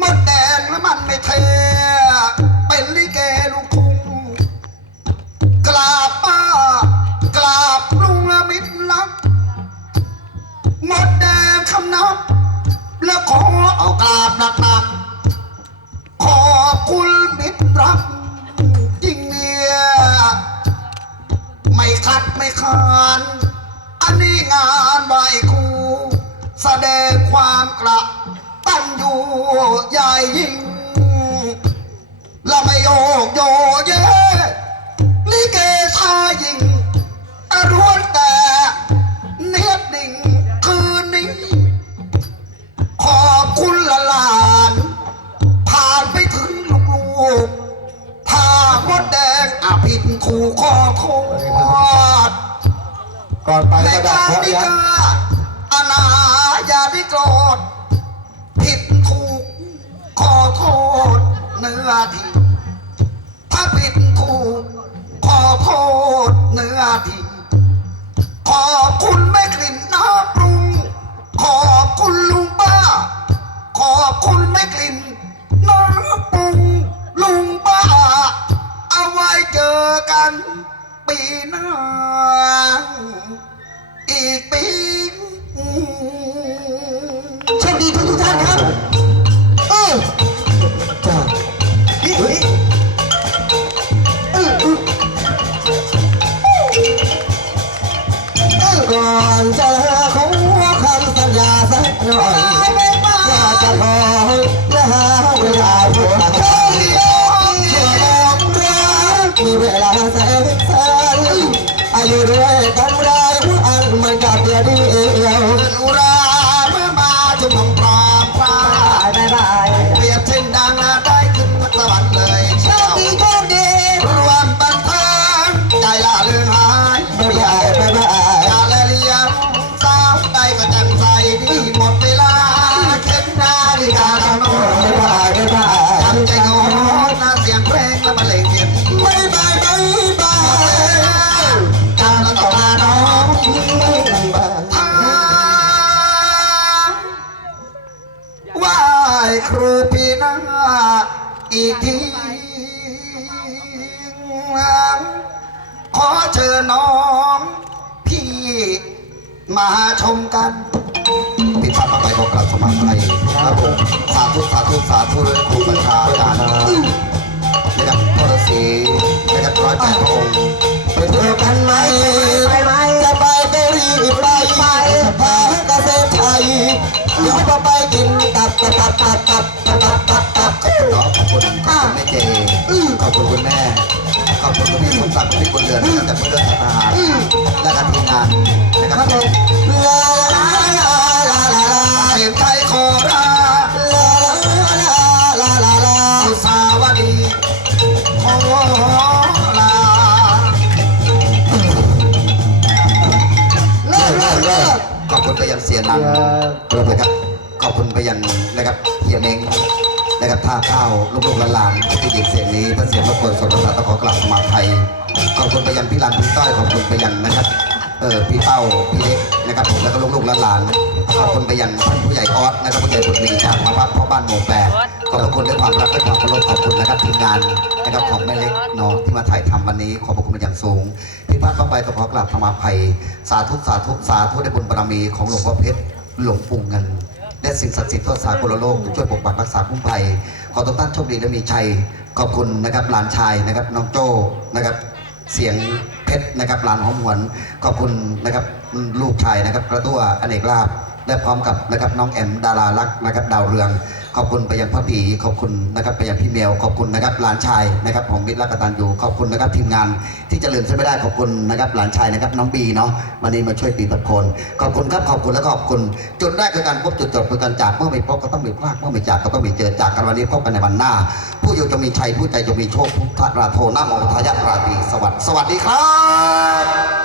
มดแดงแล้วมันไม่เทเป็นลิเกลูกทุ่งกราบป้ากราบลุงละมิตรรักมดแดงคำนับ แล้วขอเอากราบหนักๆขอบคุณมิตรรักจริงเนี่ยไม่ขัดไม่ขานอันนี้งานไหวครูแสดงความกระ ขู่ขอโทษก่อนไปในก็ได้ารเพราะนิยักาอาณาอย่าได้โกรธผิดถูกขอโทษเนื้อที่ถ้าผิดถูกขอโทษเนื้อที่ขอบคุณแม่ กันปีหน้าอีกปี ครูปีหน้าอีกทีขอเชิญน้องพี่มาชมกันปิดภาพมาไปบอกกลับสมัครไทยครับผมสาธุสาธุสาธุเลยครูบัญชาการ แปดพระองค์ไปเที่ยวกันไหมไปไหมจะไปก็รีบไปไปพาเกษตรไทยเดี๋ยวพอไปกินตับตับตับตับตับตับตับตับขอบคุณน้องขอบคุณคุณแม่เจขอบคุณคุณแม่ขอบคุณคุณพี่สมศักดิ์คุณพี่บุญเรือนนะครับจากเพื่อนทหารและการทีมงานนะครับผมล นั่นนะครับ ขอบคุณไปยังนะครับเฮียเม้งนะครับท่าข้าวลูกๆหลานๆที่ดีเสียงนี้ถ้าเสียงรบกวนสดภาษาต้องขอกลับมาไทยขอบคุณไปยังพี่รันพี่ต้อยขอบคุณไปยังนะครับเออพี่เป้าพี่เล็กนะครับผมแล้วก็ลูกๆหลานๆขอบคุณไปยังท่านผู้ใหญ่ออสนะครับผู้ใหญ่บุญมีจากมาวักพ่อบ้านหมู่แปด ขอบพระคุณด้วยความรักและความเคารพขอบคุณนะครับทีมงานนะครับของแม่เล็กเนาะที่มาถ่ายทำวันนี้ ขอบพระคุณเป็นอย่างสูง ที่พลาดเข้าไปต้องขอกราบธรรมาภัย สาธุสาธุสาธุในบุญบารมีของหลวงพ่อเพชรหลวงปู่เงินและสิ่งศักดิ์สิทธิ์ทั่วสากลโลกช่วยปกปักรักษาคุ้มภัย ขอทุกท่านโชคดีและมีชัย ขอบคุณนะครับหลานชายนะครับน้องโจ้นะครับเสียงเพชรนะครับหลานหอมหวน ขอบคุณนะครับลูกชายนะครับกระตั้วอเนกลาบและพร้อมกับนะครับน้องแอมดารารักษ์นะครับดาวเรือง ขอบคุณไปยังพ่อผีขอบคุณนะครับไปยังพี่เมลขอบคุณนะครับหลานชายนะครับของมิตรรักกตันอยู่ขอบคุณนะครับทีมงานที่เจริญใช้ไม่ได้ขอบคุณนะครับหลานชายนะครับน้องบีเนาะวันนี้มาช่วยตีตะโคนขอบคุณครับขอบคุณและขอบคุณจุดแรกคือการพบจุดจบคือการจากเมื่อไม่พบก็ต้องมีพลาดเมื่อไม่จากก็ต้องมีเจอจากกันวันนี้พบกันในวันหน้า ผู้อยู่จะมีชัยผู้ใจจะมีโชคพุทธราโทนาโมทายาตราตีสวัสดิ์สวัสดีครับ